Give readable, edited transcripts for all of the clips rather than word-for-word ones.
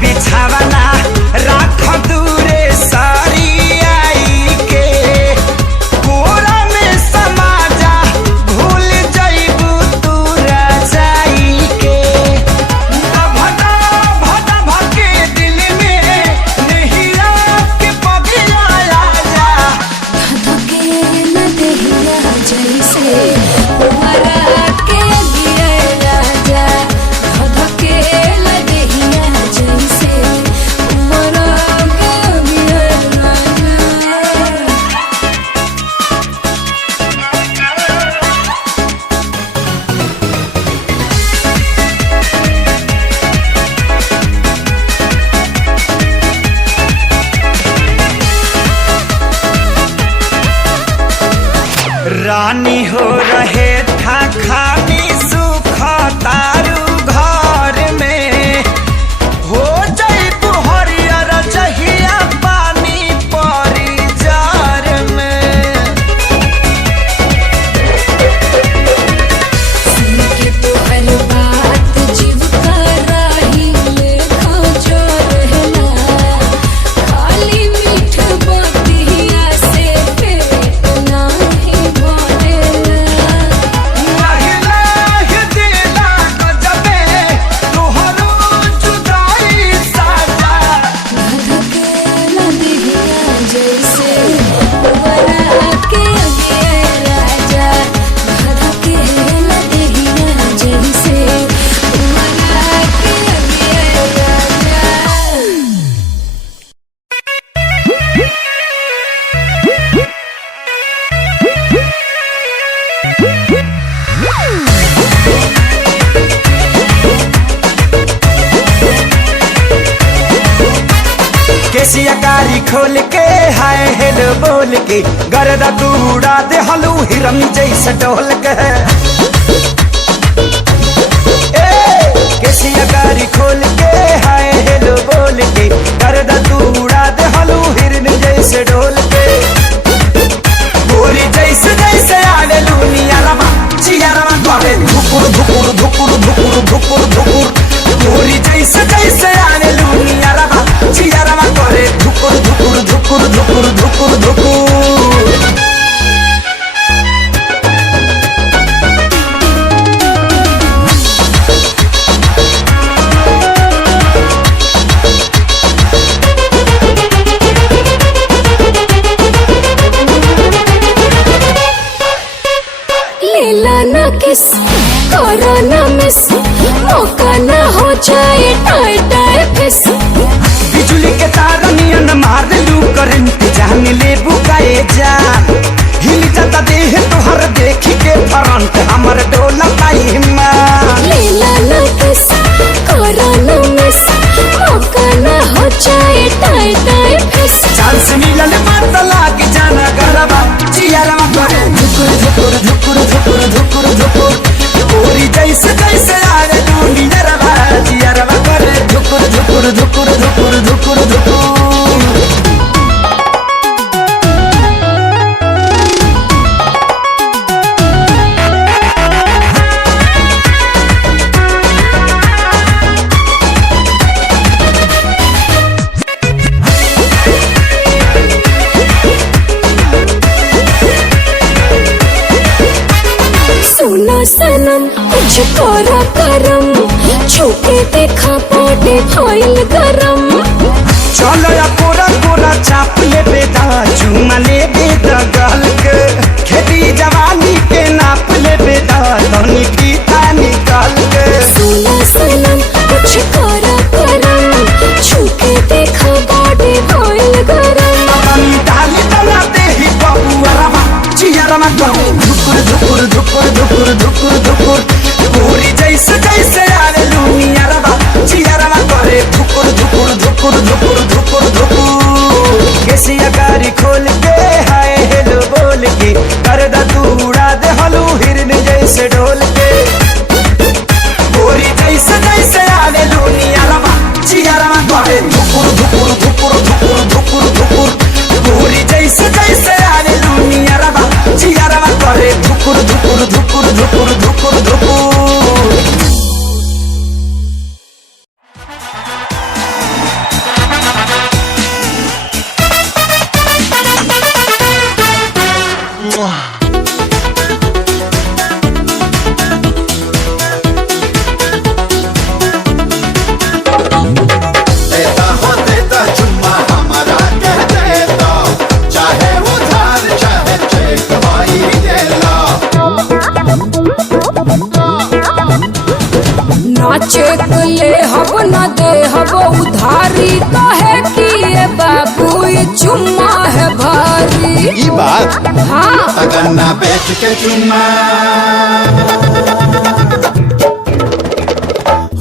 बिछावना राख दूरे सारी आई के कोरा में समाजा भूल जाइबू तू राजाई के भदा भदा भके दिल में नहीं के पगिया राजा धधके न देहिया जैसे तुम्हारा के गिरे राजा धधके न देहिया जैसे तुम्हारा के गिरे राजा। रानी हो रहे था खानी सुख तारू घर में हो जाइबू हरियर जहिया पानी परी जार में सुन के तोहर बात जीव का राही लेखा जो रहना खाली मीठ बतिया से पेट नाही भरेला। लाहि लाहि दिला गजबे तोहरो जुदाई साजा धधके न देहिया जैसे तुम्हारा के गिरे राजा धधके न देहिया जैसे तुम्हारा के गिरे राजा। केसिया कारी खोल के हाय हेलो बोल के गर्दा तू उड़ा दे हलू हिरन जैसे डोल के ए केसिया कारी खोल के हाय हेलो बोल के गर्दा तू उड़ा दे हलू हिरन जैसे डोल के गोरी जैसे जैसे आले लुनिया रमा चिया रमा करे धुकुर धुकुर धुकुर धुकुर धुकुर धुकुर गोरी जैसे जैसे आले लुनिया रमा चिया रमा करे धुकुर धुकुर धुकुर धुकुर धुकुर धुकुर। लीला न किस करो न मिस मौका न हो जाए टाई टाई फिस बिजुली के तार नियन मार लू करंट जान ले बुकाए जान हिल जाता देह तोहर देखी के फ्रंट हमर डोला पाई मान लीला न किस करो न मिस मौका न हो जाए टाई टाई फिस चांस मिलल मत लाग जाना गरबा चियारमा करे धुकुर धुकुर धुकुर धुकुर धुकुर धुकुर गोरी जैसे जैसे आवे दुनिया रवा चियारमा करे धुकुर धुकुर धुकुर धुकुर धुकुर धुकुर। सुनो सनम कुछ करो करम छूके देखा पोटे भइल गरम चलो या कोरा कोरा चाप ले बेदा चुमा ले बेदा गल के खेती जवानी के नाप ले बेदा तनी फीता निकाल के सुनो सनम कुछ करो करम छूके देखा पोटे भइल गरम तनी डाली बनाते ही बबुआ रमा चिया रमा करे धुकुर धुकुर धुकुर धुकुर धुकुर धुकुर गोरी जैसे जैसे आवे लुनिया रमा चिया रमा करे धुकुर धुकुर ना चेक ले हब ना दे हब उधारी कहे कि ये बाबू ये चुम्मा है भारी। ई बात हाँ गन्ना बेच के चुम्मा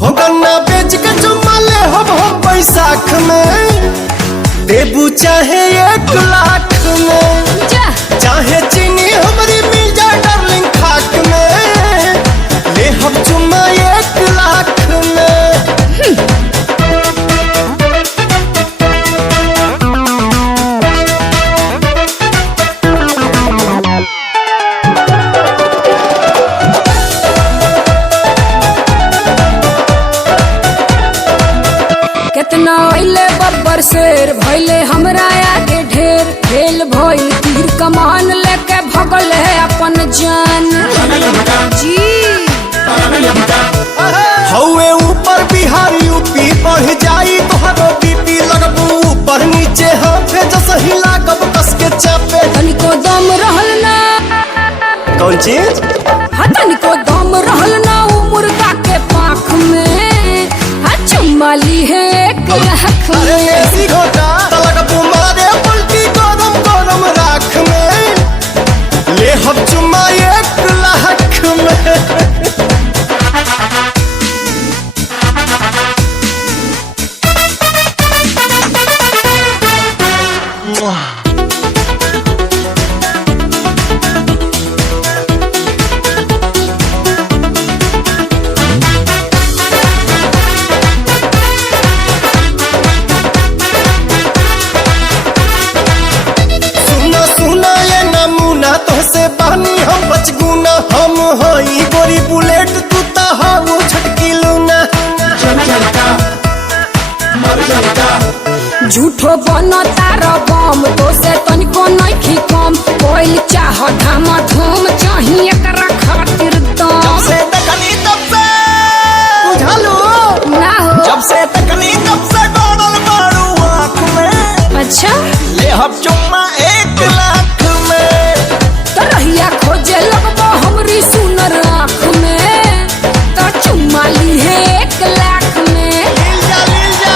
हो गन्ना बेच के चुम्मा ले हम बैसाख में देबू चाहे 1 लाख में जा चाहे चीनी हमारी मिल जाए डार्लिंग खाक में ले हम चुम्मा 1 लाख में। कितना अइले बब्बर शेर भइले हमरा आगे ढेर खेल भइल तीर कमान लेके भगल है अपन जान जी। हौवे ऊपर बिहार यूपी बढ़ जाई तोहरो बीपी लगबू ऊपर नीचे हाथे जस हिला कब कस के चापे। तनिको दम रहल ना कौन चीज हाँ तनिको दम रहल ना उ मुर्गा के पाख में हाँ चुम्मा ली है 1 लाख अरे में। ऐसी घोटा लगबू मारे पलटी गरम गरम राख में ले हम चुम्मा 1 लाख में। सुना सुना ये नमूना तोहसे बहनी हम बचगुना हम हई गोरी बुलेट तू ता हाउ छटकी लूना। झूठो बनो तारा बम तो से तनिको नइखी कम कोइल चाह धामा धूम चाहिए एकरा खातिर दम से तकनी तब से बुझालो ना हो। जब से तकनी तब से डोडल मारू आँख में अच्छा ले हम चुम्मा 1 लाख में। तरहिया खोजे लगबो हमरी सुनर आँख में तो चुम्मा ली है 1 लाख में। लील जा लील जा।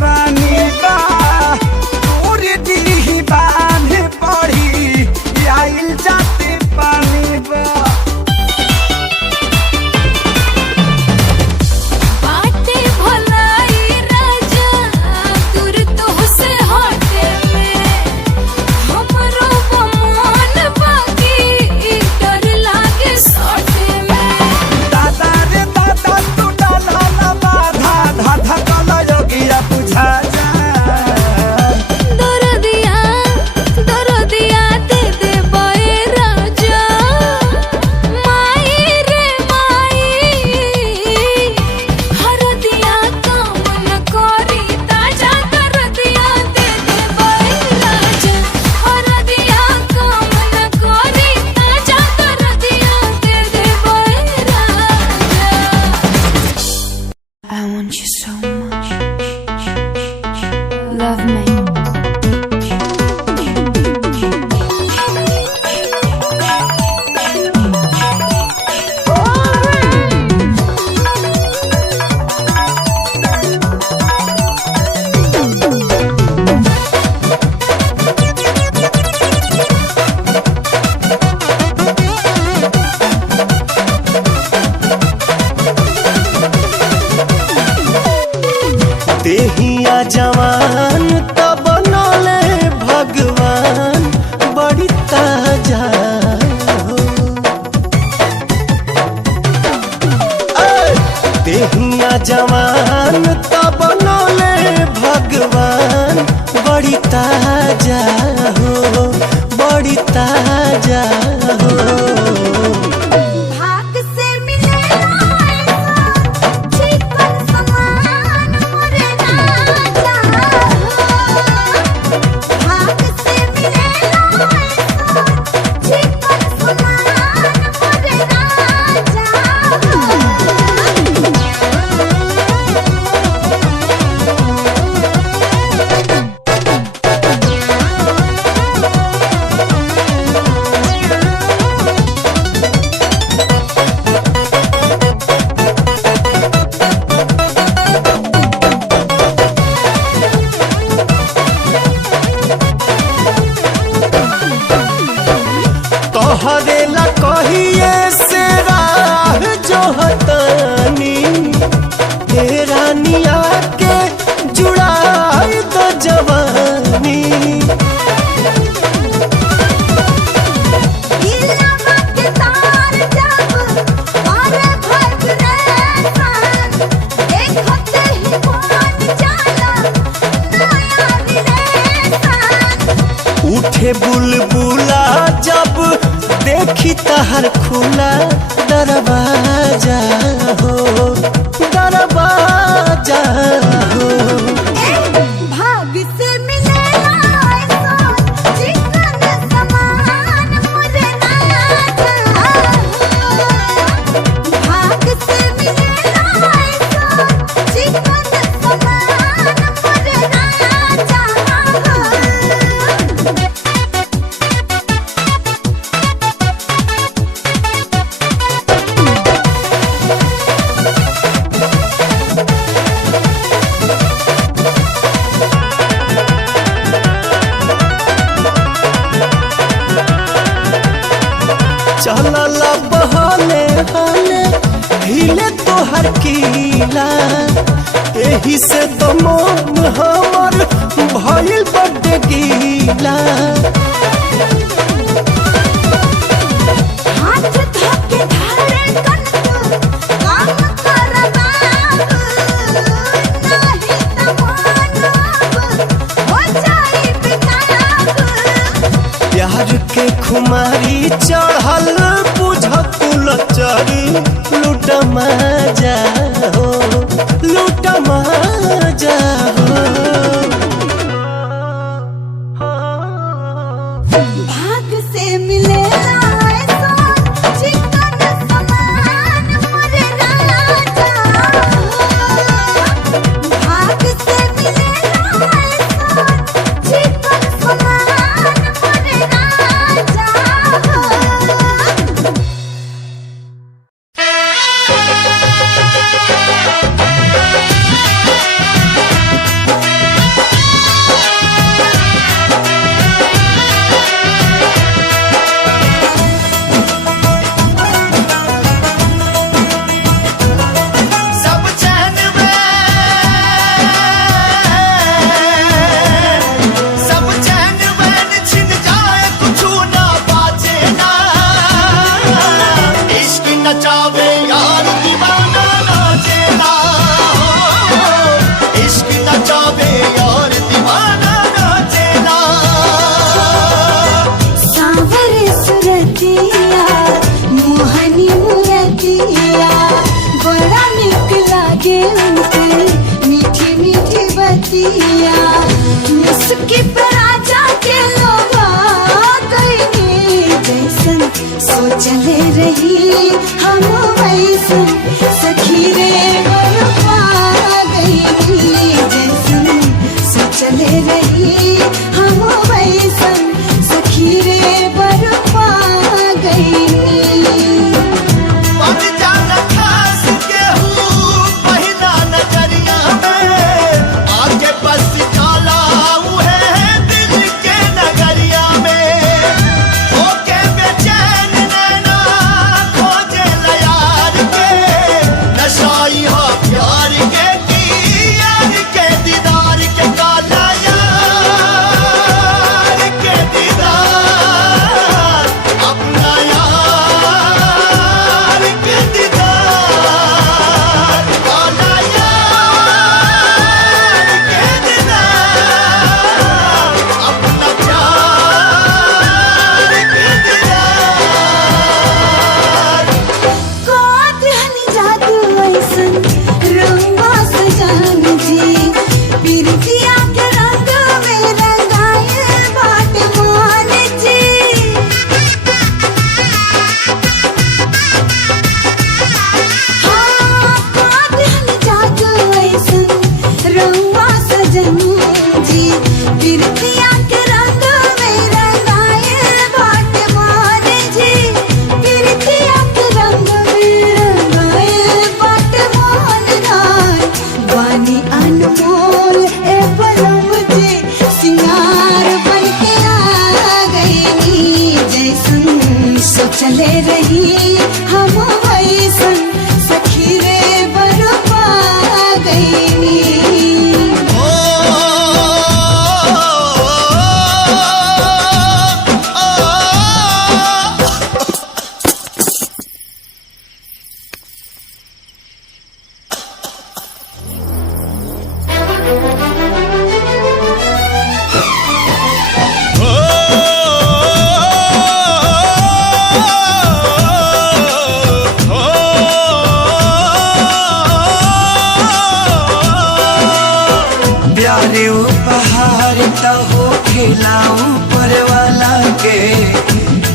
पानी बा पूरी दिल ही बांध पड़ी आइल जाते पानी बा बाटे भलाई राजा दूर तो से हटे में हमरो मन बाकी डर लागे सटे में दादा रे दादा तू डाला ना बाधा धाधा कला योगिया बुझा जा दरदिया दे दे बए राजा माई रे माई हरदिया काम न करी ताजा दरदिया दे दे बए राजा हरदिया काम न करी ताजा दरदिया दे दे बए राजा I want you so much. Love me. देहिया जवान तब नौले भगवान बड़ी ताजा हो देहिया जवान तब नौले भगवान बड़ी ताजा हो बड़ी ताजा हो भाग से मिलेला चिकन समान मोरे राजा भाग से मिलेला चिकन समान मोरे राजा तोहरे ला कहिए से राह जो हतानी हे रानिया के जुड़ाई तो जवानी दिलवा के तार जब पारे भग रे देखते ही बन जाला नया रिलेशन उठे बुलबुला जब देखी तहर खुला दरवाजा हो दरवाजा हो भाग से मिलेला चिकन समान मोरे राजा भाग से मिलेला चिकन समान मोरे राजा चलल बहले हले हिले तोहर कीला एही से तो मन हमर भइल बड्डे गीला हाथ धोके धारे कनक काम कर बाबू नहीं त मानब हो जाई बेताब प्यार के खुमारी चढ़ल बुझ कुल चरी लूट मजा हो लूट मजा हो भाग से मिलेला चिकन समान मोरे राजा भाग से मिलेला चिकन समान मोरे राजा मुस्की पे राजा के लोभा गईनी जैसन सोचले रही हम वैसन सखी रे बरपा गईनी जैसन सोचले रही हम वैसन सखी रे बरपा गईनी। बन जाना खास केहू पहिला नजरिया में आगे बस जाला उहे दिल के नगरिया में होके बेचैन नैना खोजे यार के नशाई हो प्यार के की यार के दीदार के काला यार के दीदार अपना यार के दीदार काला यार के दीदार अपना प्यार के दीदार। कातिहनी जादू ऐसन रंगवा सजान जी बिरतिया के रंग में रंगाए बाट मान जी। हाँ कातिहनी जादू ऐसन रंगवा सजन जी बिरतिया के रंग में रंगाए बाट मान जी बिरतिया के रंग में रंगाए बाट मान गाय वानी अनमोल ए पलम जी सिंगार बन के आ गईनी जैसन सोचले रही हम वैसन सखी रे बरपा गईनी। प्यारे उपहार तो हो खिलाऊं पर वाला के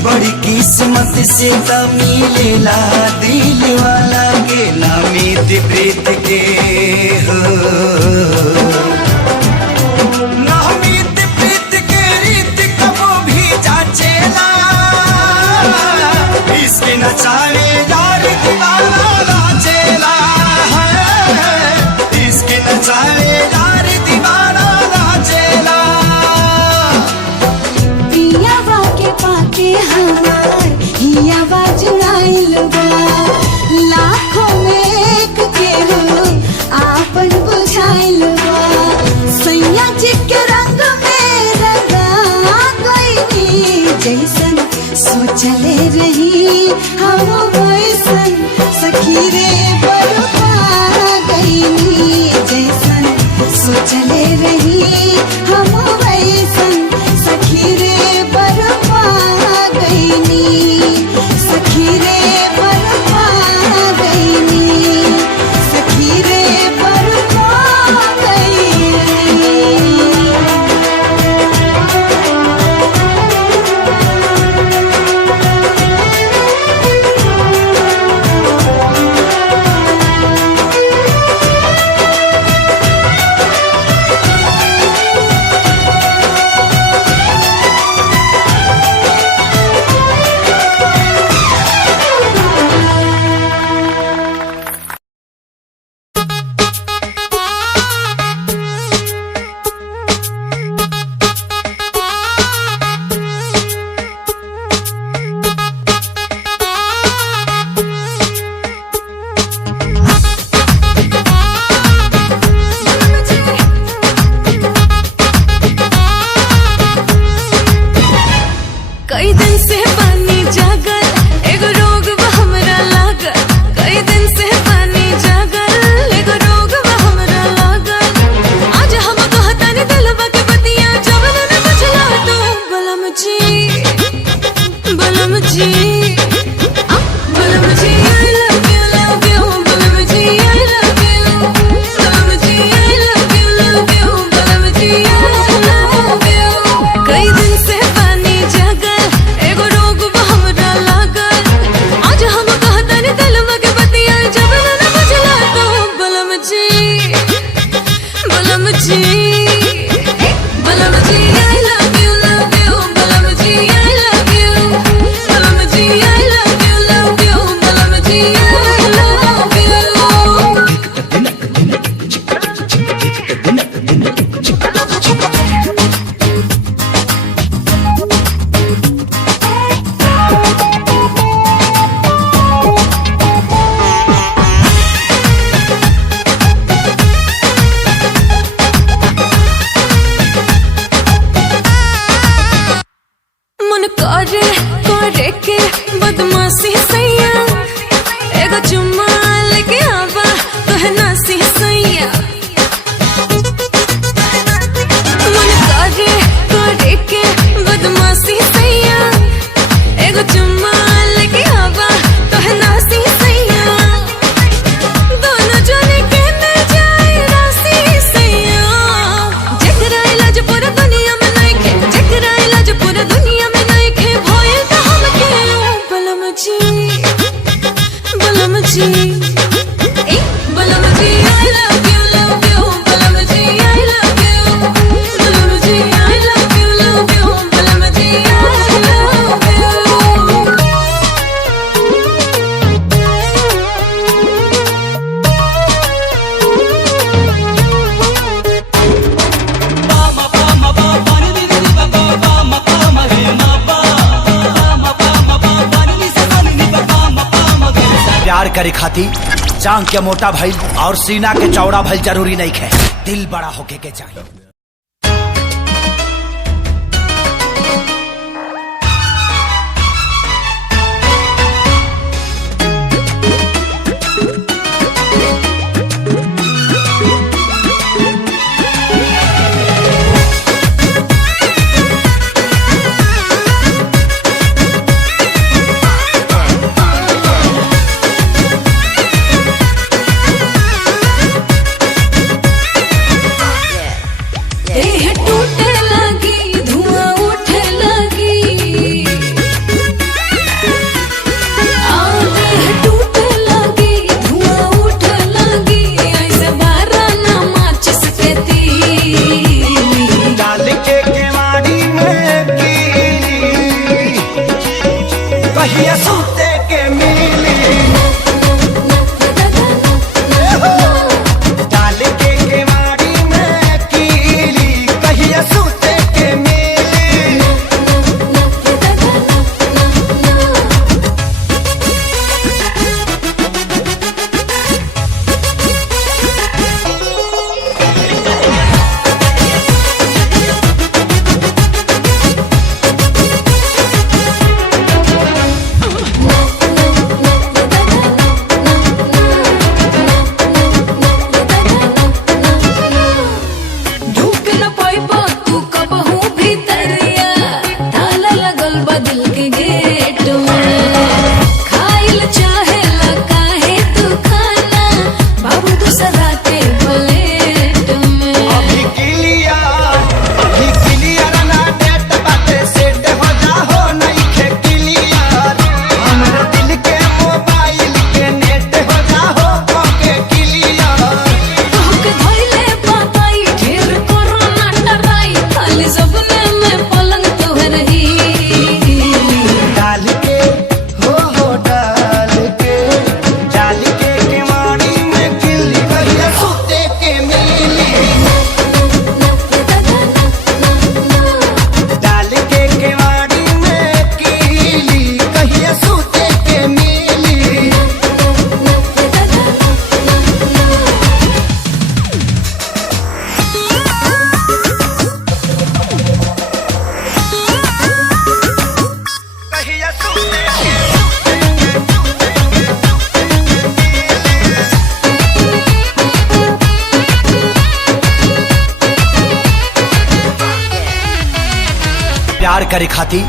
बड़ी किस्मत से तो मिलेला दिल वाला के नामित प्रीत के हो नामित प्रीत के रीत कबो भी जाचेला इसके नचावे यार दीवाना नाचेला इसके नचावे यार दीवाना नाचेला। पियावा के पाके हमार हियावा जुड़ाइल बा लाखों में एक के हो आपन बुझाइल बा सैया जी के रंग में रंगा गईनी जैसन सोचले रही हम वैसन सखी रे बरपा गईनी जैसन सोचले रही हम वैसन सखी रे बरपा गईनी सखी रे बरपा गईनी सखी रे बरपा गईनी। करे खाती जांग के मोटा भइल और सीना के चौड़ा भइल जरूरी नहीं है, दिल बड़ा होके के चाहिए। देह टूटे लगी, धुआं उठे लगी। देह टूटे लगी, धुआं उठे लगी। ऐसे बारा ना माचिस के तीली। डाल के केवाड़ी में कीली, कहिया सूते के मिली। डाल के केवाड़ी में कीली, कहिया सूते के मिली। ढूक न पाइबा तू कबहू भीतरिया। ताला लगल बा दिल के गेट में। खाइल चाहेला काहे तू खाना, बाबू दूसरा के प्लेट में। अभी क्लियर ना डेट बाटे सेट हो जाहो नइखे क्लियर। हमरे दिल के मोबाइल के नेट हो जाहो ओके क्लियर। तोहके धइले पाताई, ढेर करो ना डराई। खाली सपने में पलंग तोहर हिली। डाल के हो डाल के केवाड़ी में किल्ली, कहिया सूते के मिली। डाल के केवाड़ी में कीली, कहिया सूते के मिली। कहिया सूते प्यार करे खाती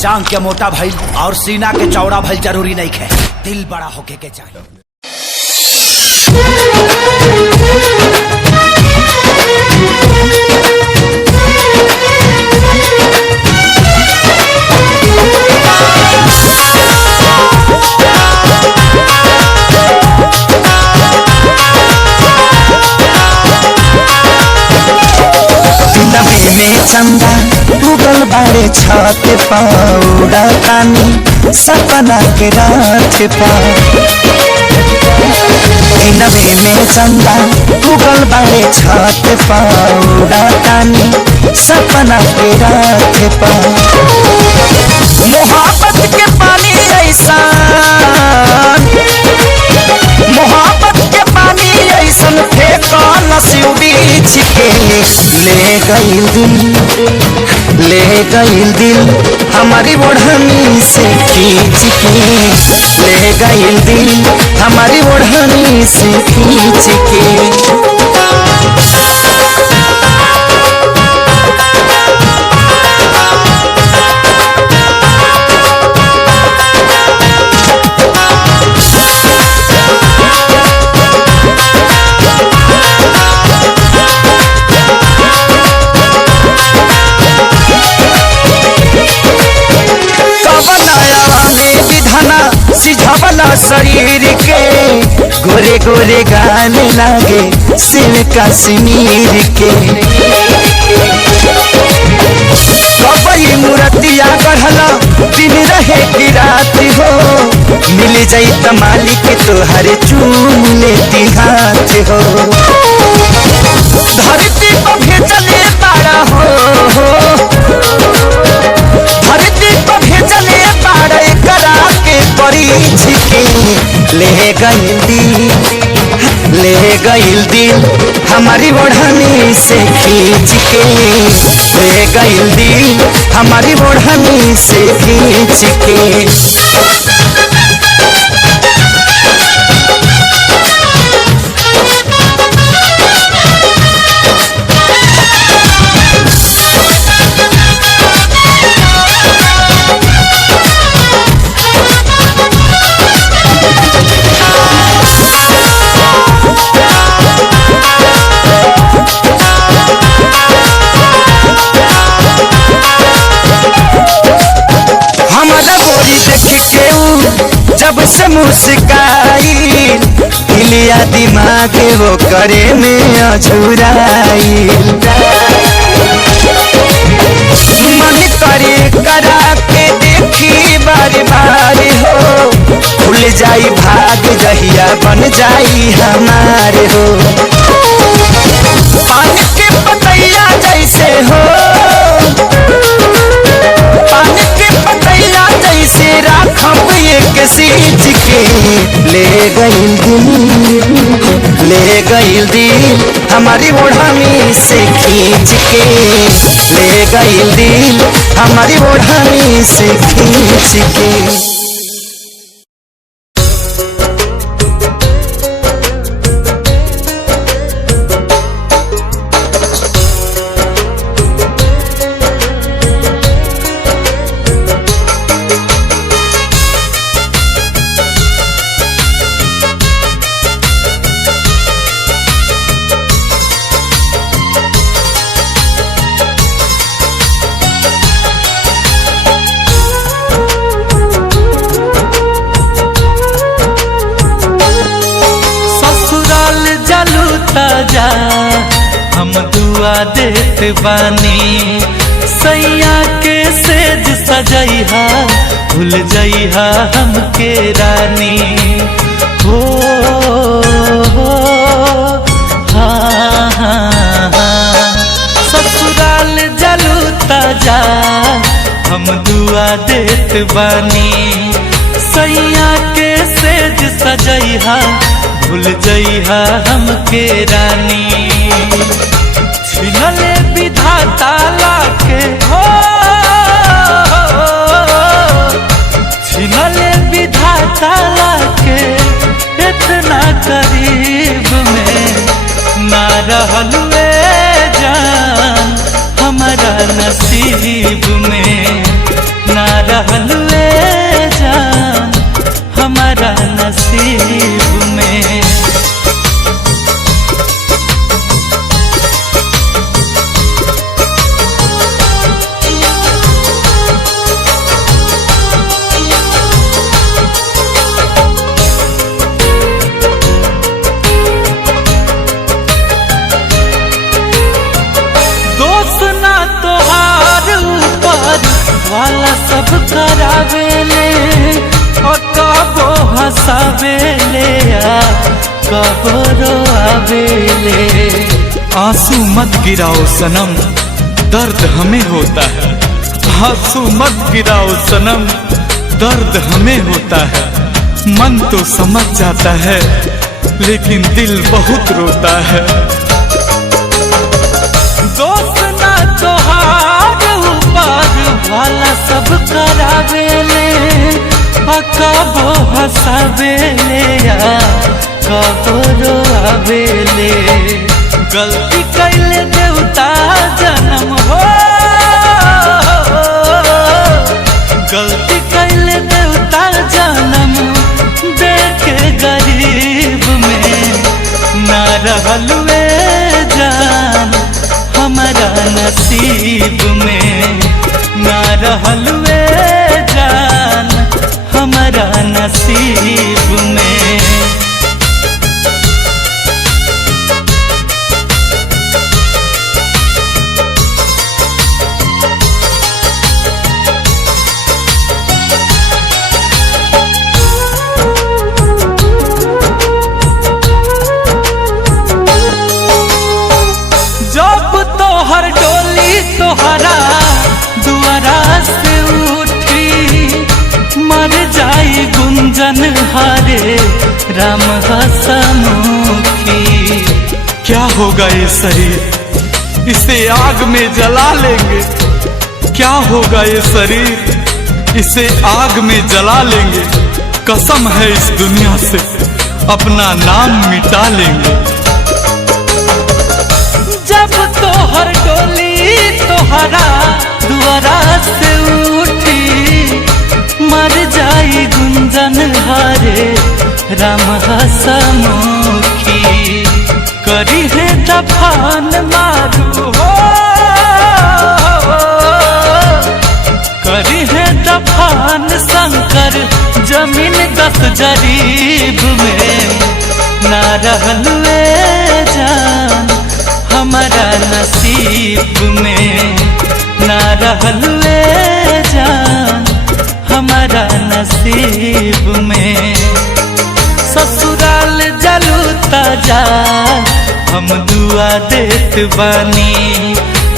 जांग के मोटा भइल और सीना के चौड़ा भइल जरूरी नहीं है, दिल बड़ा होके के चाहिए। नबे में चंदा उगल बाड़े छत पौड़ा तानी सपना के रात पा। नबे में चंदा उगल बाड़े छत पौड़ा तानी सपना के रात पा। मोहब्बत के पानी ऐसा, मोहब्बत के पानी ऐसन फेंका नसीब बीच के। ले गईल दिल हमारी ओढ़नी से खींच के। ले गईल दिल हमारी ओढ़नी से खींच के। सिझवला शरीर के गोरे गोरे गाने लागे सिर कश्मीर के। कबई मूर्तिया गढ़ला दिन रहे की रात हो। मिल जाई त मालिक तोहरे चूम लेती हाथ हो। धरती पर भेजले तारा हो, धरती पर भेजले तारा करा के परीछ के। ले गइल दिल, ले गइल दिल हमारी ओढ़नी से खींच के, ले गइल दिल हमारी ओढ़नी से खींच के। जब से मुस्काई हिलिया दिमाग वो करे में अझुराई, मन करे करा के देखी बार बार हो, खुल जाई भाग जहिया बन जाई हमारे हो। पानी के पतैया जैसे हो, पानी के पतैया जैसे राखब एक सींच के, ले गइल दिल, ले गइल दिल हमारी ओढ़नी से खींच के, ले गइल दिल हमारी ओढ़नी से खींच के। हम दुआ देत बानी, सैया के सेज सजैहा, भूल जइहा हमके रानी हो, हाँ हाँ हाँ। ससुराल जलू ताजा हम दुआ देत बानी, सैया के सेज सजैहा, भूल जइहा हमके रानी। छिनले विधाता लाके हो, छिनले विधाता लाके इतना करीब में ना रहलुए जान, हमारा नसीब में ना रहलुए जान, हमारा नसीब में। वाला सब करावेले और कबो हंसावेले कबो रोआवेले। आंसू मत गिराओ सनम, दर्द हमें होता है। आंसू मत गिराओ सनम, दर्द हमें होता है। मन तो समझ जाता है लेकिन दिल बहुत रोता है। दोस्त ना तोहार ऊपर वाला सब करावेले, कबो हंसावेले कबो रोआवेले। गलती कैले देवता जन्म हो, गलती कैले देवता जन्म देके गरीब में ना रहलुए जान, हमारा नसीब में ना रहलुए जान, हमारा नसीब में। जब तोहर डोली तोहरा दुआरा से उठी, मर जाई गुंजन हारे होगा ये शरीर, इसे आग में जला लेंगे। क्या होगा ये शरीर, इसे आग में जला लेंगे। कसम है इस दुनिया से अपना नाम मिटा लेंगे। जब तोहर डोली तोहरा दुआरा से उठी, मर जाई गुंजन हारे राम हसमुखी। करी है दफान मारू हो, करी है दफान शंकर जमीन 10 जरीब में। ना रहलुए जान हमारा नसीब में, ना रहलुए जान हमारा नसीब में। ससुराल जलूता जा हम दुआ देत बानी।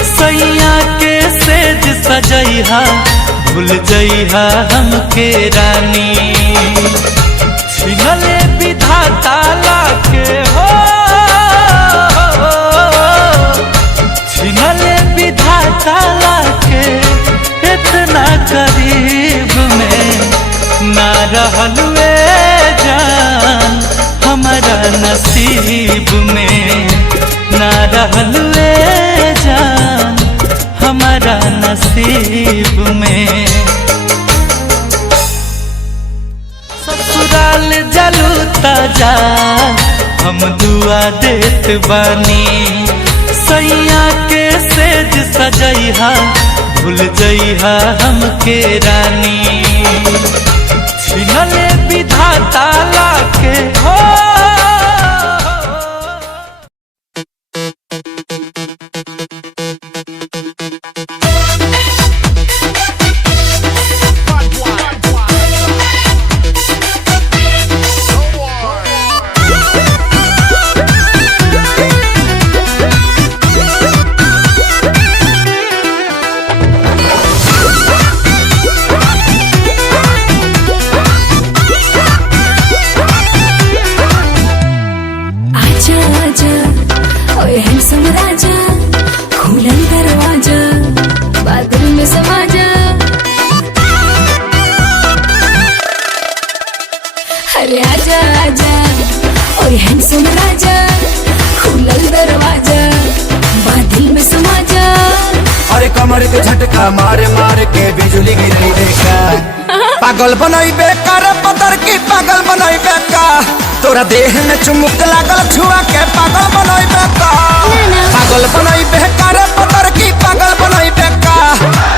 सैया के सेज सजैहा भूल जइहा हमके रानी। छिनले विधाता लाके हो, छिनले विधाता लाके इतना करीब में। ना रहलुए जान हमारा नसीब में, ना रहलुए जान हमारा नसीब में। ससुराल जलूता जा हम दुआ देत बानी। सैया के सेज सजैहा भूल जइहा हमके रानी। छिनले विधाता लाके हो। कमर के झटका मारे मारे के बिजली गिरई देखा। पागल बनई बेकार पतर की पागल बनई बेका। तोरा देह में चुमुक लागल छुआ के पागल बनई बेका। पागल बनई बेकार पतर की पागल बनई बेका।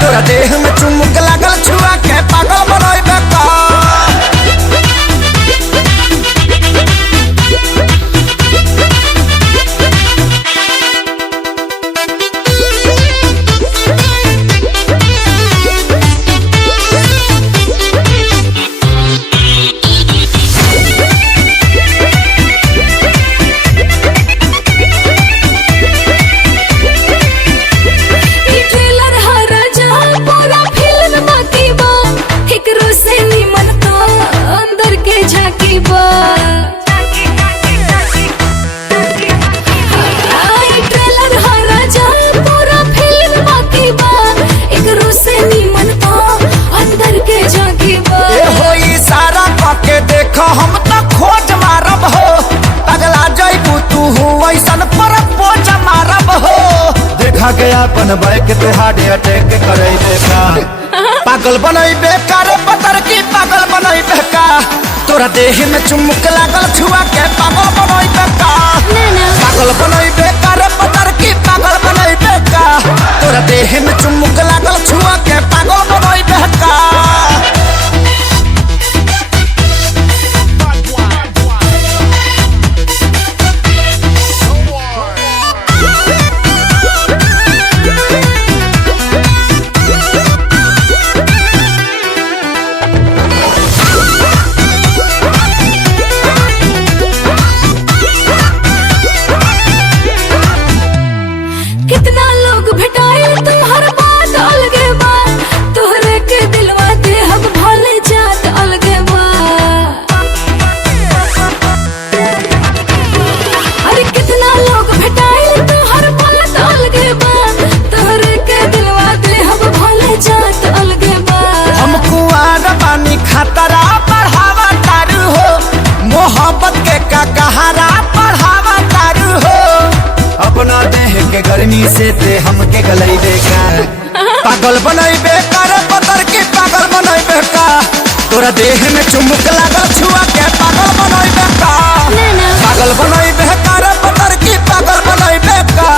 तोरा देह में चुमुक लागल छुआ के पागल बनई बेका। हम तो खोज मारब हो, पगला जइबू तू ऐसन पर पोज मारब हो। देखा गया अपन बैक पे हार्ट अटैक करे देखा। पागल बनई बेकार पतर की पागल बनई बेका। तोरा देह में चुमुक लागल छुआ के पागल बनई बेका। पागल बनई बेकार पतर की पागल बनई बेका। तोरा देह में चुमुक लागल छुआ के पागल बनई बेका। कितना लोग भेटाए तुम्हारा बात पागल बनई बेकार पतर की पागल बनई बेका तोरा देह में चुमुक लागल छुआ के पागल बनई बेका पागल बनई बेकार पतर की पागल बनई बेका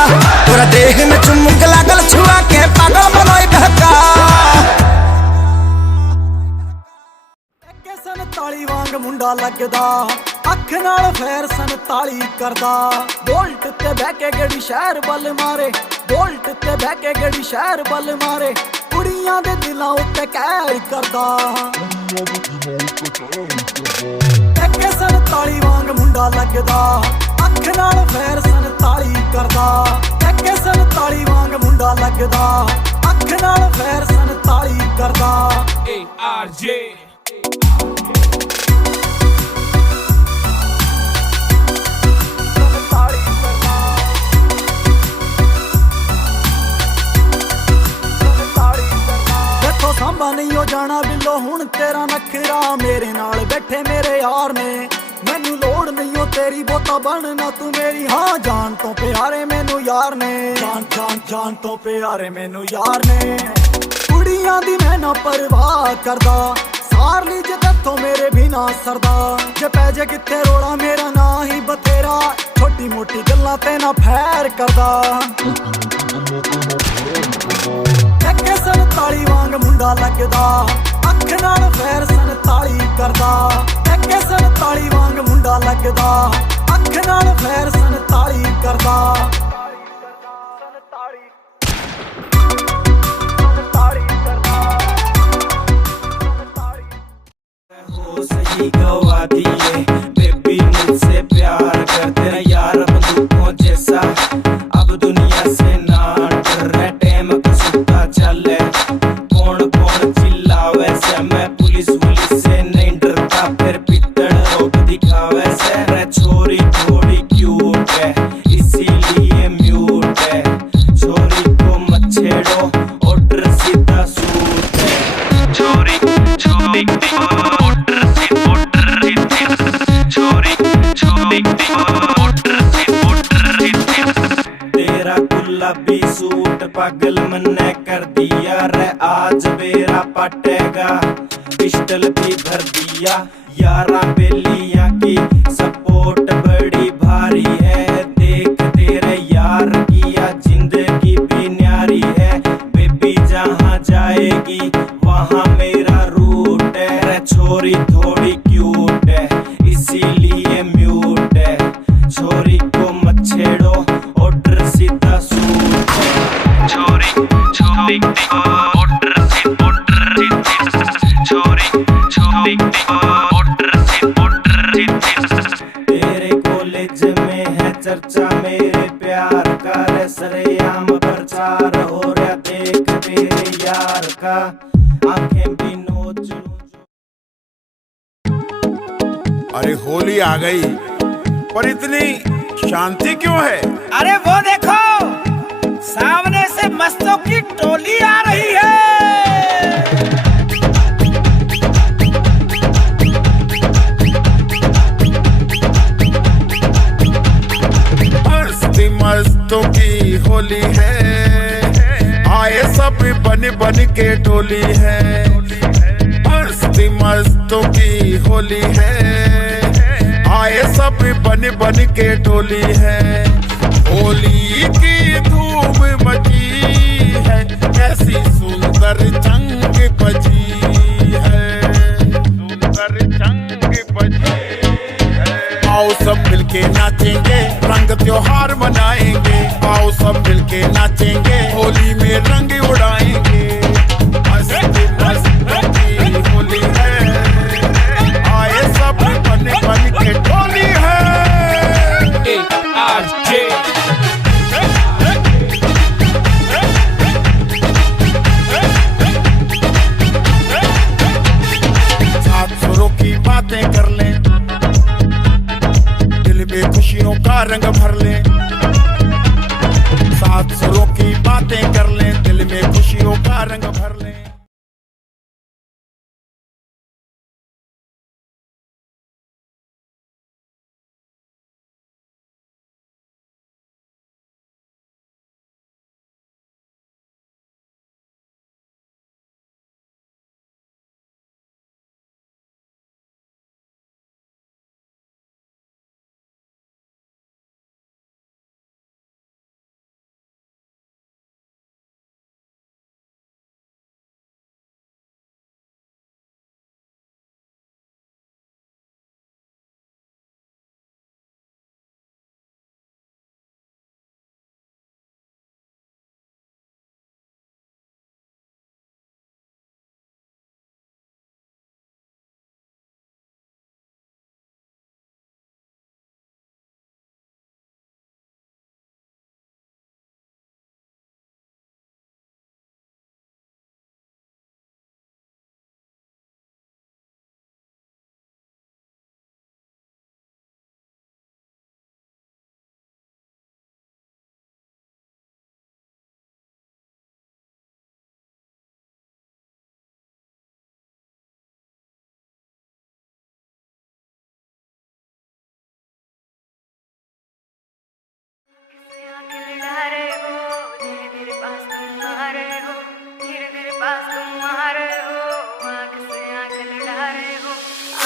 तोरा देह में चुमुक लागल छुआ के पागल बनई बेका संताली वांग मुंडा लगदा अख नाल फैर संताली करदा बोल्ट ते बह के गड़ी शहर बल मारे बोल्ट ते बह के गड़ी शहर बल मारे कुड़ियां दे दिलां उत्ते कहर करदा एके संताली वांग मुंडा लगदा अख नाल फैर संताली करदा एके संताली वांग मुंडा लगदा अख नाल फैर संताली करदा ARJ सांबा नहीं हो जाना बिल्लो हुण तेरा नखरा मेरे नाल बैठे मेरे यार ने मैनू लोड़ नहीं हो तेरी बोता बनना तू मेरी हाँ जान तो प्यारे मैनू यार ने जान जान जान तो प्यारे मैनू यार ने कुड़ियां दी मैं ना परवाह करदा सार ली जे तत्थों मेरे बिना सरदा जे पै जे किथे रोड़ा मेरा ना ही बतेरा छोटी मोटी गल्लां ते ना फैर करदा एके संताली वांग मुंडा लगदा अख नाल फैर संताली करदा एके संताली वांग मुंडा लगदा अख नाल फैर संताली करदा हो सही गवा दिए बेबी मुझसे प्यार कर तेरा यार बंदूकों जैसा अब दुनिया से ना डर टाइम का सुता चले कौन कौन चिल्लावे से मैं पुलिस से नहीं डरता फिर पित्तड़ रोक दिखावे से रे छोरी थोड़ी क्यूट है इसीलिए म्यूट है छोरी को मत छेड़ो ऑर्डर सीधा सूट है छोरी छोरी तेरा गुलाबी सूट पागल मन्ने कर दिया रे आज बेरा पटेगा पिस्टल भी भर दिया यारा बेलिया की सपोर्ट बड़ी भारी है देख तेरे यार किया जिंदगी भी न्यारी है बेबी जहाँ जाएगी वहाँ मेरा रूट है रे छोरी थोड़ी क्यूट है इसीलिए म्यूट है छोरी को मत छेड़ो ऑर्डर सीधा सूट है छोरी छोरी ऑर्डर से छोरी छोरी ऑर्डर तेरे कॉलेज में है चर्चा मेरे प्यार का रे सरेआम प्रचार हो रहा देख तेरे यार का आंखें भी नोच लूं अरे होली आ गई पर इतनी शांति क्यों है? अरे वो देखो सामने से मस्तों की टोली आ रही है। मस्ती मस्तों की होली है आए सब बन बन के टोली है मस्ती मस्तों की होली है आए सब बन बन के टोली है होली की धूम मची है ऐसी सुंदर जंग बजी है सुंदर जंग बजी है आओ सब मिलके नाचेंगे रंग त्योहार मनाएंगे आओ सब मिलके नाचेंगे होली में रंग उड़ाएंगे मस्ती मस्ती होली है आए सब बन बन के टोली है ARJ साथ सुरों की बातें कर लें दिल में खुशियों का रंग भर लें साथ सुरों की बातें कर लें दिल में खुशियों का रंग भर लें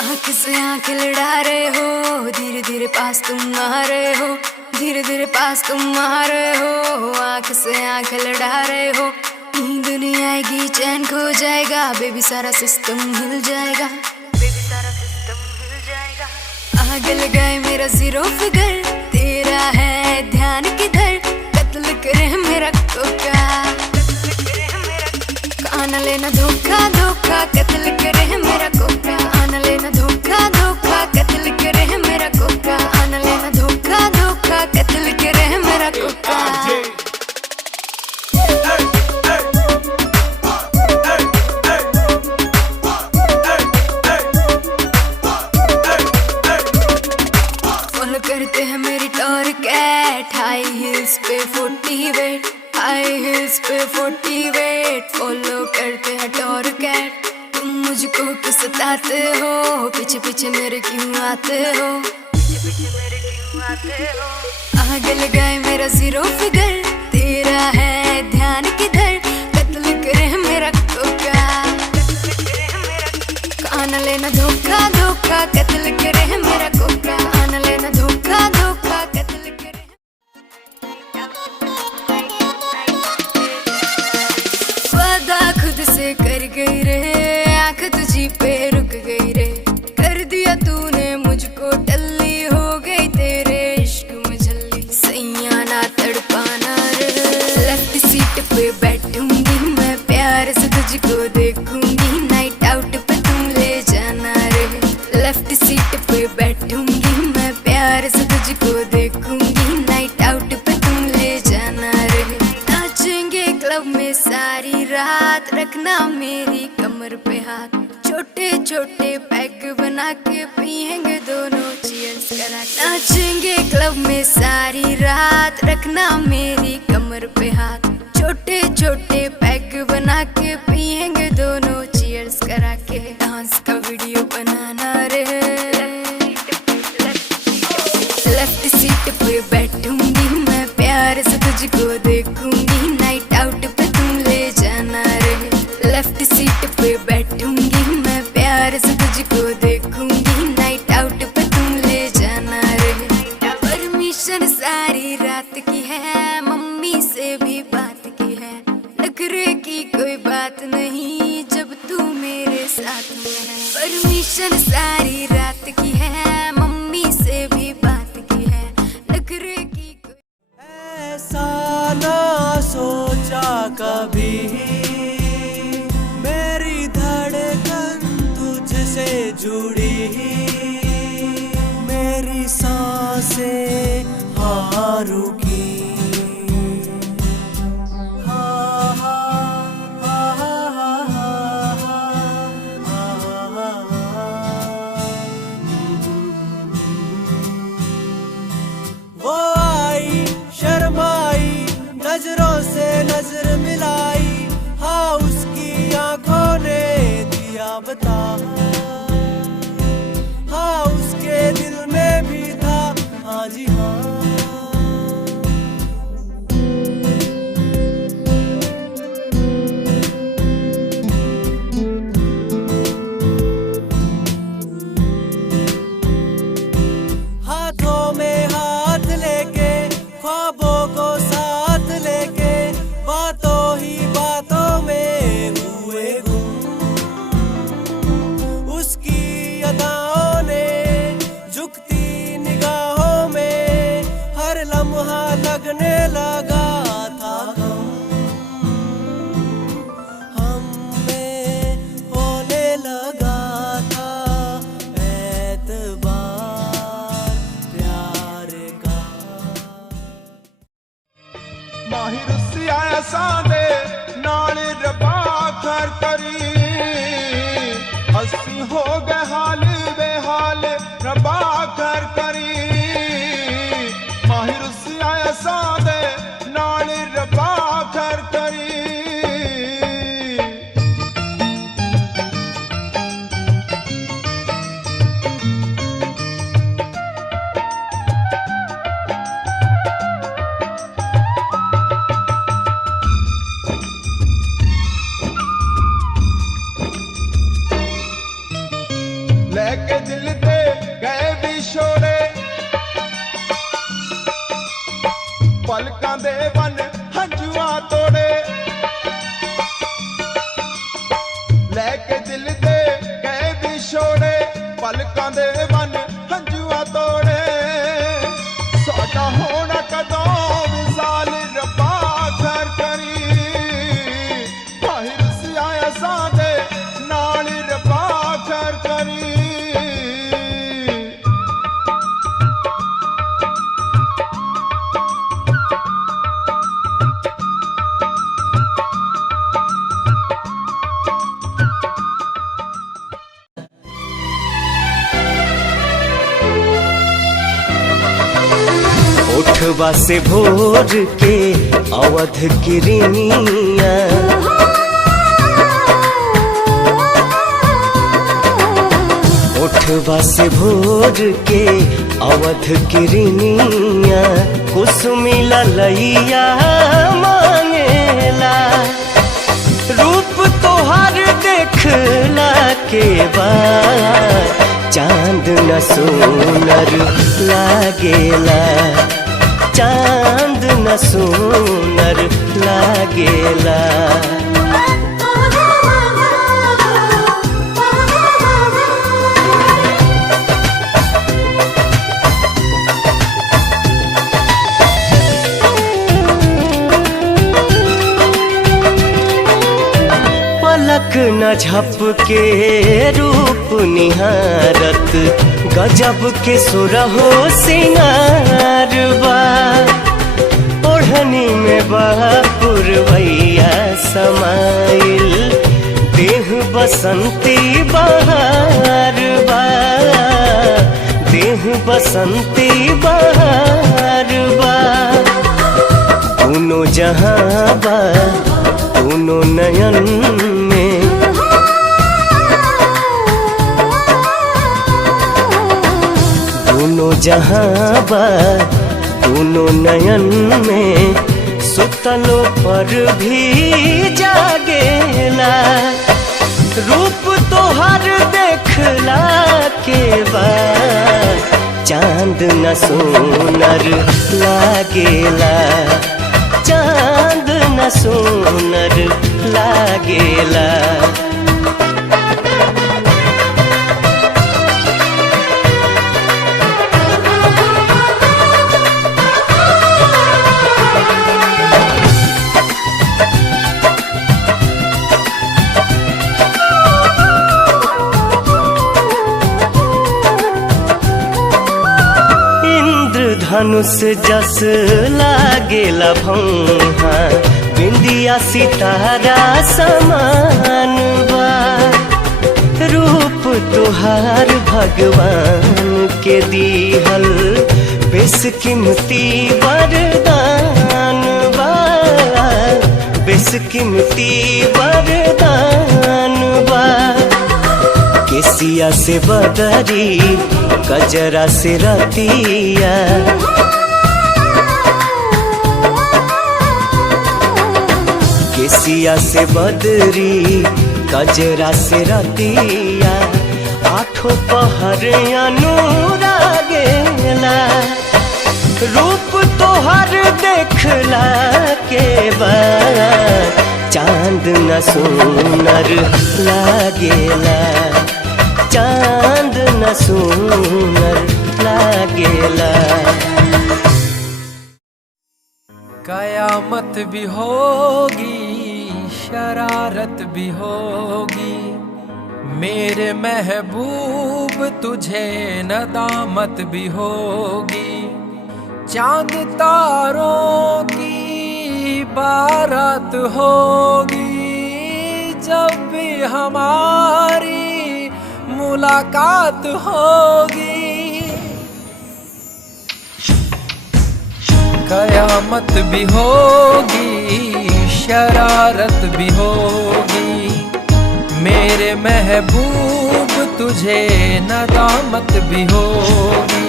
आंख से आंख लड़ा रहे हो, धीरे धीरे पास तुम आ रहे हो, धीरे धीरे पास तुम आ रहे हो। आंख से आंख लड़ा रहे हो, नींद नहीं आएगी, चैन खो जाएगा, बेबी सारा सिस्टम हिल जाएगा, बेबी सारा सिस्टम हिल जाएगा। आग लगाए मेरा जीरो फिगर, तेरा है ध्यान किधर, कत्ल करे मेरा कोका, आना लेना धोखा धोखा, कत्ल करे मेरा कोका, आना लेना धोखा धोखा, कत्ल करे मेरा कोका, आना लेना धोखा धोखा, कत्ल करे मेरा कोका। फॉलो करते हैं मेरी टॉर कैट, हाई हिल्स पे 40 वेट, हाई हिल्स पे 40 वेट, फॉलो करते हैं टॉर कैट। तुम मुझको क्यों सताते हो, पीछे पीछे मेरे क्यों आते हो, पीछे पीछे मेरे क्यों आते हो। आग लगाए मेरा जीरो फिगर, तेरा है ध्यान किधर, कत्ल करे मेरा कोका, आना लेना धोखा धोखा, कत्ल करे मेरा कोका, आना लेना धोखा धोखा, कत्ल करे। वादा खुद से कर गई रे, आंख तुझी पे रुक गई रे, कर दिया तूने मुझको टल्ली, हो गई तेरे इश्क में झल्ली, सैया ना तड़पाना रे। लेफ्ट सीट पे बैठूंगी मैं, प्यार से तुझको देखूंगी, नाइट आउट पे तुम ले जाना रे। लेफ्ट सीट पे बैठूंगी मैं, प्यार से तुझको देखूंगी, नाइट आउट पे तुम ले जाना रे। नाचेंगे क्लब में सारी रात, रखना मेरी कमर पे हाथ, छोटे छोटे पैक बना के पिएंगे दोनों चीयर्स करा। नाचेंगे क्लब में सारी रात, रखना मेरी कमर पे हाथ, छोटे छोटे पैक बना के पिएंगे दोनों चीयर्स करा के। डांस का वीडियो बनाना रे, लेफ्ट सीट पे बैठूंगी मैं, प्यार से तुझको देखूंगी, नाइट आउट पे तुम ले जाना रे। लेफ्ट सीट पे बैठूंगी मैं, प्यार से तुझको देखूंगी, नाइट आउट पे तुम ले जाना रे। परमिशन सारी रात की है, मम्मी से भी बात की है, नखरे की कोई बात नहीं जब तू मेरे साथ में है। परमिशन सारी रात की है, मम्मी से भी बात की है, नखरे की कोई। ऐसा ना सोचा कभी, मेरी धड़कन तुझसे जुड़ी, मेरी सांसें हाँ रुकी, हाँ हाँ हाँ हाँ हाँ हाँ हाँ। वो आई शर्माई, नजरों से नजर मिलाई, हाँ उसकी आंखों ने दिया बता, हाँ उसके दिल में भी था, हाँ जी हाँ। हाथों में हाथ लेके, ख्वाबों को साथ लेके, बातों ही बातों में हुए गुम, उसकी अदाओं ने झुकती निगाहों में, हर लम्हा लगने लगा था हमें होने लगा था एतबार प्यार का। माहिर सिया सादे नाल रबा कर करी, हसी हो गए हाल बेहाल रबा कर करी। माहिर सिया सादे नाल रबा कर करी। ਲੈਕੇ ਦਿਲ ਦੇ ਗਏ ਵਿਛੋੜੇ ਪਲਕਾਂ ਦੇ ਮਨ ਹੰਝੂਆਂ ਤੋੜੇ ਸਾਡਾ ਹੋਣਾ ਕਦੋਂ ਵਿਸਾਲ ਰੱਬਾ ਖੈਰ ਕਰੀ ਤਾਹਿਰ ਸਿਆਇਆ ਸਾਦੇ ਨਾਲ ਰੱਬਾ ਖੈਰ ਕਰੀ ओठवा से भोर के अवध किरनिया ओठवा से भोर के अवध किरनिया कुसुमी ललैया मांगेला रूप तोहर देखला के बाद चांद न सोनर लागेला चांद न सोनर लागेला पलक न झपके रूप निहारत गजब के सुरहो सिंगार बा ओढ़नी में पुरवैया समाइल देह बसंती बहार बा देह बसंती बहार बा दोनों जहां बा दोनों नयन में दोनों जहां बा दोनों नयन में सुतलों पर भी जागेला रूप तोहर देखला के बाद चांद न सोनर लागेला चांद न सोनर लागेला धनुष जस लागेला भौहा बिंदिया सितारा समान बा रूप तुहार भगवान के दीहल बेशकीमती वरदान बा बेशकीमती वरदान बा केसिया से बदरी कजरा से रतिया केसिया से बदरी कजरा से रतिया आठों पहर अनुरागेला रूप तोहर देखला के बाद चांद न सोनर लागेला चांद न सोनर लागेला कयामत भी होगी शरारत भी होगी मेरे महबूब तुझे नदामत भी होगी चांद तारों की बारात होगी जब भी हमारी मुलाकात होगी कयामत भी होगी शरारत भी होगी मेरे महबूब तुझे नदामत भी होगी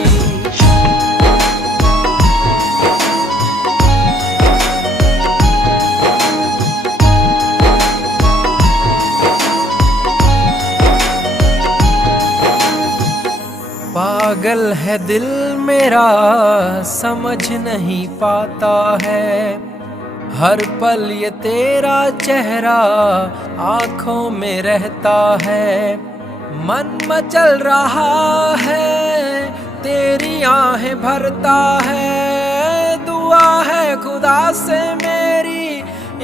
पागल है दिल मेरा समझ नहीं पाता है हर पल ये तेरा चेहरा आंखों में रहता है। मन मचल रहा है, तेरी आहें भरता है। दुआ है खुदा से मेरी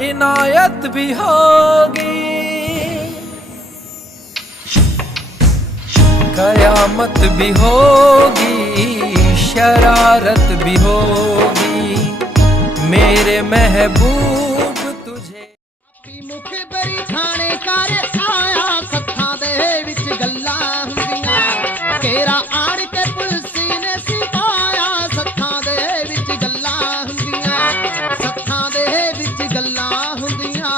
इनायत भी होगी, कयामत भी होगी, शरारत भी होगी। मेरे महबूब तुझे मुख बरी थाने कर आया, सत्थां दे विच गल्लां हुंदियां। केरा आण के पुलसी ने सिपाया, सत्थां दे विच गल्लां हुंदियां, सत्थां दे विच गल्लां हुंदियां।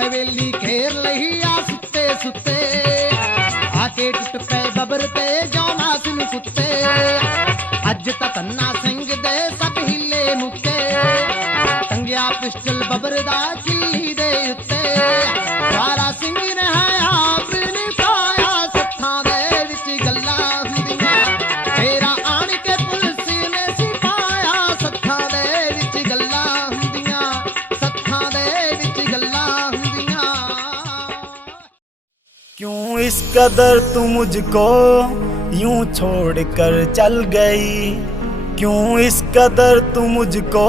हवेली घेर लही आ सुते सुते, आके टुट पे बबर ते जौना सिन कुत्ते। अज ता तन्ना सिंह दे सब हिले मुक्के, टंगिया पिस्टल बबर दा किल्ली दे उत्ते। सारा सिंह ने है आप ने पाया, सत्थां दे विच गल्लां हुंदियां। तेरा आण के पुलिस ने सिपाया, सत्थां दे विच गल्लां हुंदियां, सत्थां दे विच गल्लां। क्यों इस कदर तू मुझको यूं छोड़ कर चल गई, क्यों इस कदर तू मुझको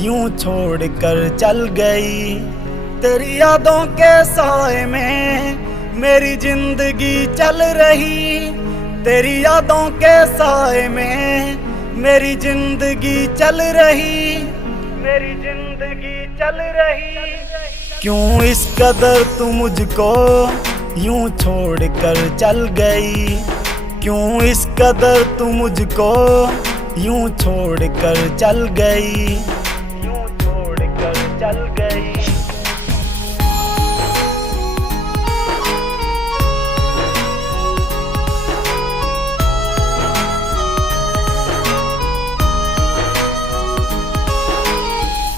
यूं छोड़ कर चल गई। तेरी यादों के साए में मेरी जिंदगी चल रही, तेरी यादों के साए में मेरी जिंदगी चल रही, मेरी जिंदगी चल रही। क्यों इस कदर तू मुझको यूं छोड़ कर चल गई, क्यों इस कदर तू मुझको यूं छोड़ कर चल गई, यूं छोड़ कर चल गई।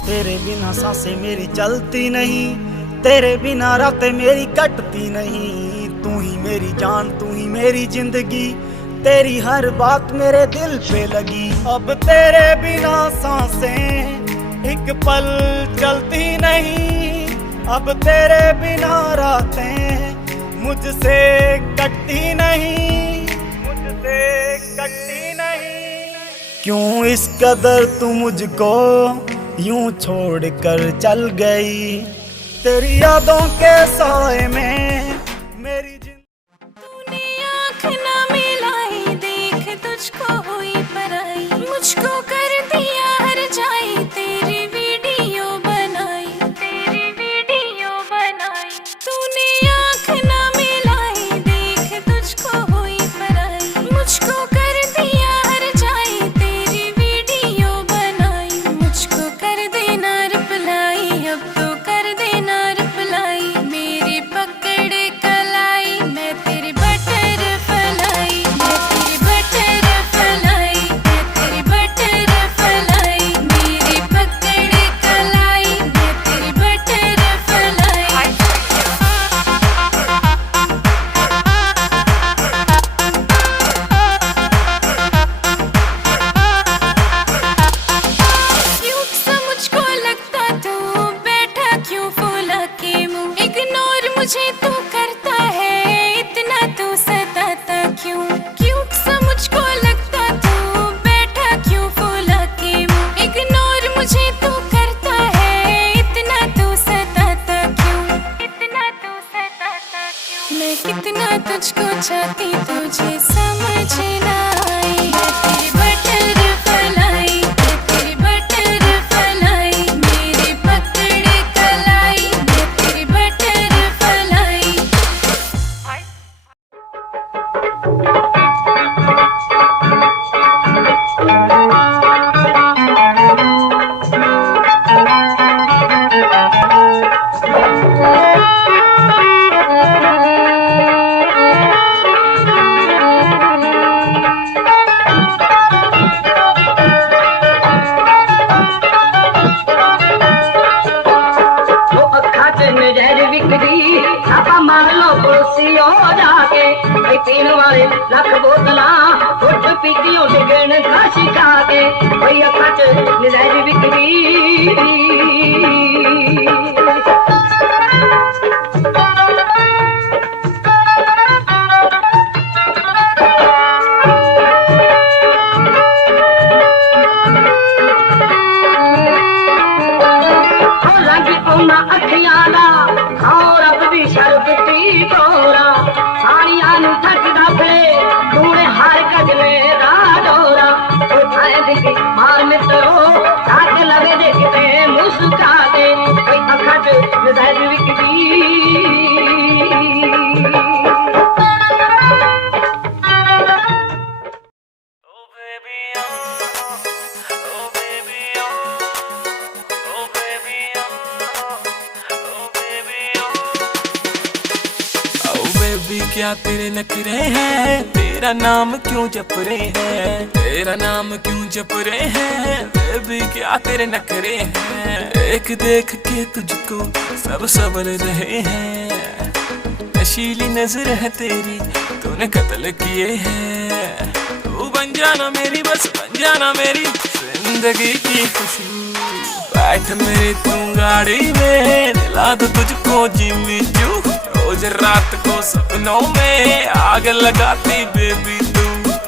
तेरे बिना सांसें मेरी चलती नहीं, तेरे बिना रातें मेरी कटती नहीं। तू ही मेरी जान, तू ही मेरी जिंदगी, तेरी हर बात मेरे दिल पे लगी। अब तेरे बिना सांसें एक पल चलती नहीं, अब तेरे बिना रातें मुझसे कटती नहीं, मुझसे कटती नहीं। क्यों इस कदर तू मुझको यूं छोड़ कर चल गई, तेरी यादों के साए में मेरी तूने आँख ना मिलाई, देख तुझको हुई पराई। मुझको कर दिया हर जाए, तेरी वीडियो बनाई, तेरी वीडियो बनाई। तूने आँख ना मिलाई, देख तुझको हुई पराई। मुझको कर दिया हर जाए, तेरी वीडियो बनाई। मुझको कर देना रिप्लाई, अब तो कर देना रिप्लाई। मेरी पकड़ कलाई, लख बोतला फुट पीतियों से गिन काशी खा के कोई अखा च नजर बिकदी अखियाला और अब भी शरबती तोरा साड़ियां नु थकदा फिरे तूने हर कजले दा डोरा उठाए दिखी मार मित्रो साथ लगे देखते मुस्का दे कोई अखा च नजर विकदी क्या तेरे नखरे हैं, तेरा नाम क्यों जप रहे हैं, तेरा नाम क्यों जप रहे हैं, बेबी क्या तेरे नखरे हैं, एक देख के तुझको सब संभल रहे हैं, नशीली नजर है तेरी तूने कत्ल किए हैं, तू बन जाना मेरी बस बन जाना मेरी जिंदगी की खुशी, बैठ मेरी तू गाड़ी में दिला दो तुझको जिम्मी चू, रोज रात को सपनों में आग लगाती बेबी तू,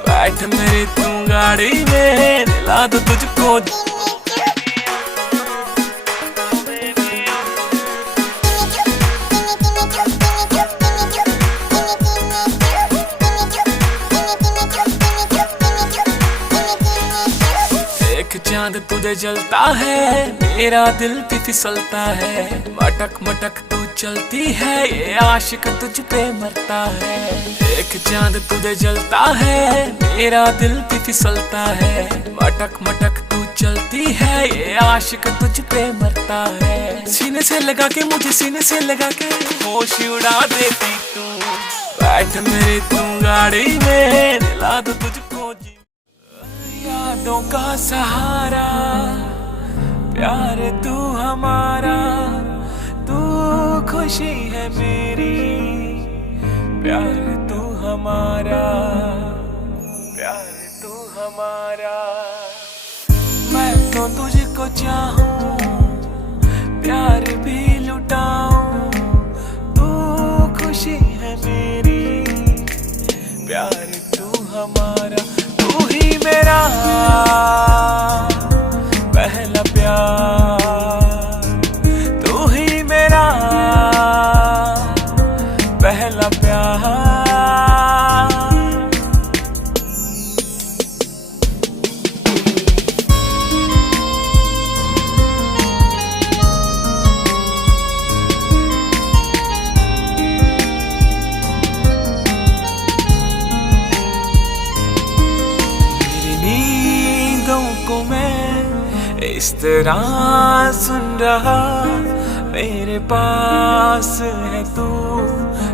बैठ मेरी तू गाड़ी में दिला दो तुझको चांद तुझे जलता है मेरा दिल भी फिसलता है, मटक मटक तू चलती है ये आशिक तुझ पे मरता है, एक चांद तुझे जलता है मेरा दिल भी फिसलता है, मटक मटक तू चलती है ये आशिक तुझ पे मरता है, सीने से लगा के मुझे सीने से लगा के होश उड़ा देती तू, बैठ मेरी तू गाड़ी में दिला दो तुझको यादों का सहारा, प्यार तू हमारा, तू खुशी है मेरी, प्यार तू हमारा, प्यार तू हमारा, मैं तो तुझको चाहूं, प्यार भी लुटाऊं, तू खुशी है मेरी, प्यार तू हमारा, तू ही मेरा पहला प्यार, तू ही मेरा पहला प्यार। इस तरह सुन रहा मेरे पास है तू,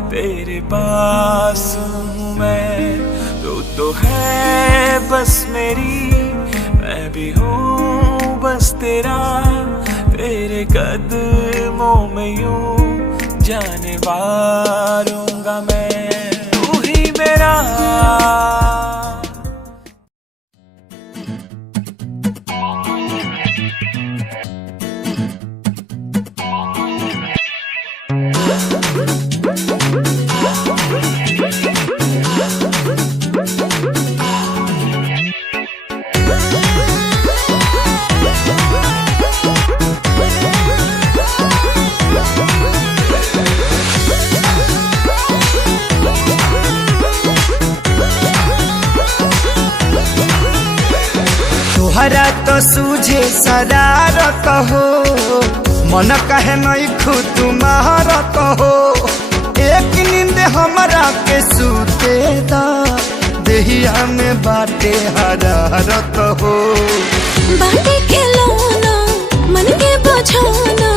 तेरे पास हूँ मैं, तो है बस मेरी, मैं भी हूँ बस तेरा, तेरे कदमों में यूं जाने वारूंगा मैं, तू ही मेरा तोहरा तो सूझे शरारत हो, मन कहे नहीं खुद तुम्हारत हो, एक नींद हमरा के सूते दा, देहिया में बाटे हरारत हो, बाटे के लोना मन के बुझाना,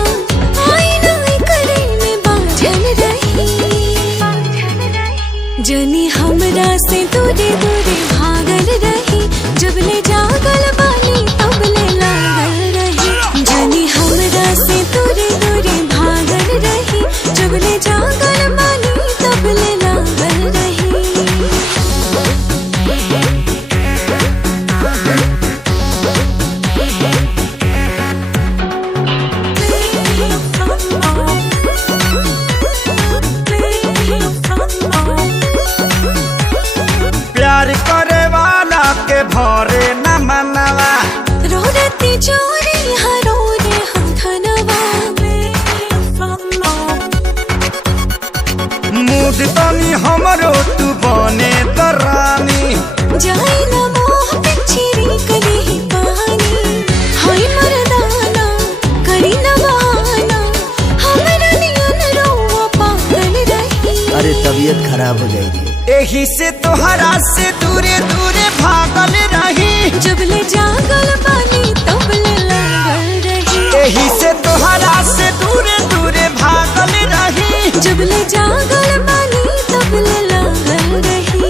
आईना करे में बाझल रही, जनी हमरा से दूरे दूरे भागल रही, जब ले जागल बानी तब ले लागल रही, जनी हमरा से दूरे दूरे भागल रही, जब ले जागल बानी तब ले लागल रही। हमरो तू बने तो रानी। जाए ना मोह पिछरी कली ही पानी, हाय मर्दाना करी न बहाना, हमरा नियन रोवा पागल रही। अरे तबीयत खराब हो जाएगी। एही से तोहरा से दूरे दूरे भागल रही। जब ले जागल बानी तब ले लागल रही। एही से तोहरा से दूरे दूरे भागल रही। जब ले जागल बानी तब ले लागल रही।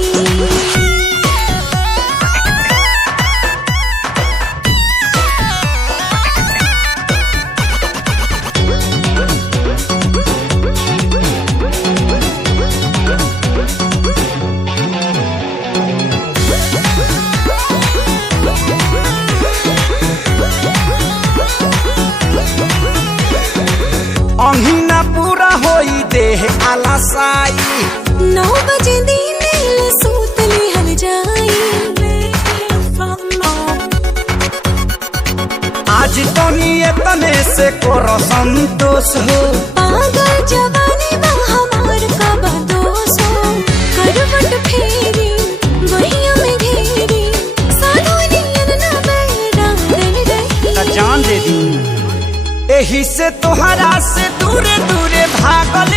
अहिना पूरा होई देह आलसाई। 9 बजे दिन ले सूत लिहल जाई। आज तो नियतने से करो संतोष हो। पागल जवानी बा हमार का बदोस हो। करवट फेरी वहिया में घेरी, साधु नियन न बैरा दिल रही। जान दे दी। एही से तोहरा से दूरे दूरे भागल